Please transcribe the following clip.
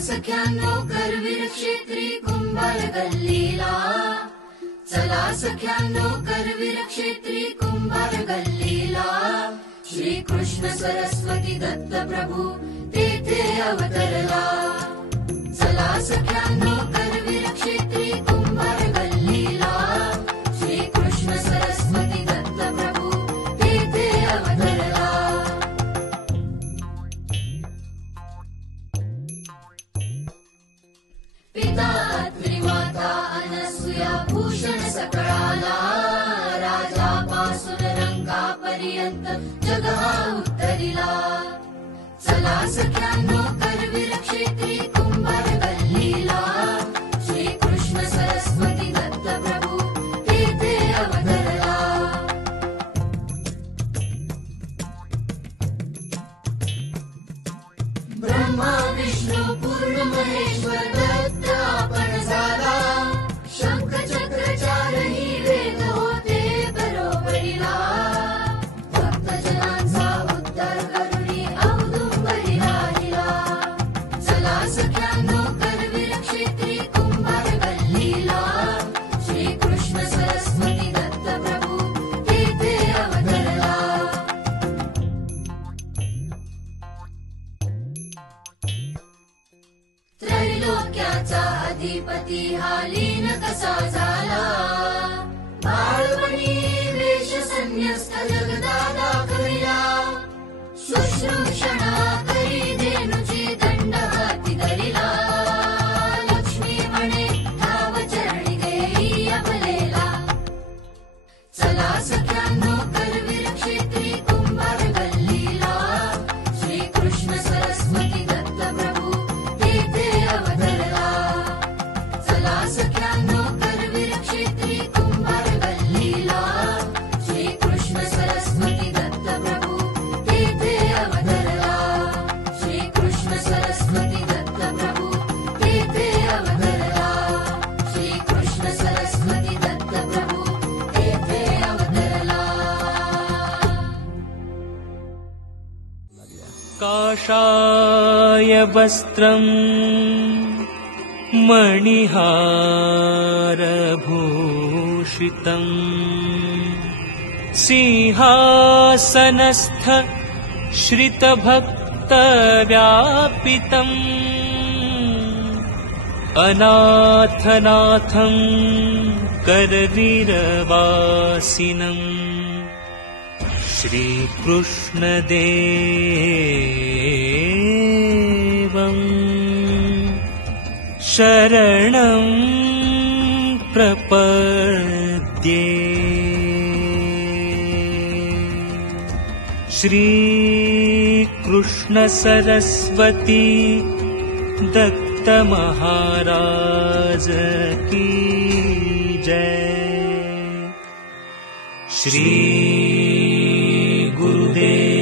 सख्यानो करवीर क्षेत्री कुंभार गल्लीला, चला सख्यानो करवीर क्षेत्री कुंभार गल्लीला. श्री कृष्ण सरस्वती दत्त प्रभू तेथे अवतरला. चला सख्यानो करवीर क्षेत्री कुंभार गल्लीला, श्री कृष्ण सरस्वती दत्त प्रभू तेथे अवतरला. पिता त्रिमाता अनसूया भूषण सकळाला, राजापासून रंगापर्यंत जग हा उत्तरीला. चला सख्यानो करवीर क्षेत्री कुंभार गल्लीला, श्री कृष्ण सरस्वती दत्त प्रभू तेथे अवतरला. ब्रह्मा विष्णू पूर्ण महेश्वर दत्त आपण झाला. शंख चक्र चारही वेद होते बरोबरीला. भक्तजनांचा उद्धार करुणी औदुंबरी राहिला. चला सख्यानो करवीर क्षेत्री कुंभार गल्लीला, श्री कृष्ण सरस्वती दत्त प्रभू तेथे अवतरला. त्रैलोक्याचा अधिपती हा लीन कसा झाला. बाळपणी वेश संन्यस्त जगदा दाखविला. शुश्रूषणा करी धेनुची दंड हाती धरिला. लक्ष्मी म्हणे धाव चरणी देई आपलेला. चला सख्यानो करवीर क्षेत्री कुंभार गल्लीला, श्री कृष्ण सरस्वती दत्त प्रभू तेथे अवतरला. चला सख्यानो करवीर क्षेत्री कुंभार गल्लीला, श्री कृष्ण सरस्वती दत्त प्रभू तेथे अवतरला. श्री कृष्ण सरस्वती दत्त प्रभू तेथे अवतरला. श्री कृष्ण सरस्वती दत्त प्रभू तेथे अवतरला. काषाय वस्त्रम् मणिहारभूषितम्, सिंहासनस्थ श्रितभक्तव्यापितम्, अनाथनाथम् करवीरवासिनम्, श्रीकृष्णदेवम् शरणं प्रपद्ये. श्रीकृष्ण सरस्वती दत्त महाराज की जय. श्री गुरुदेव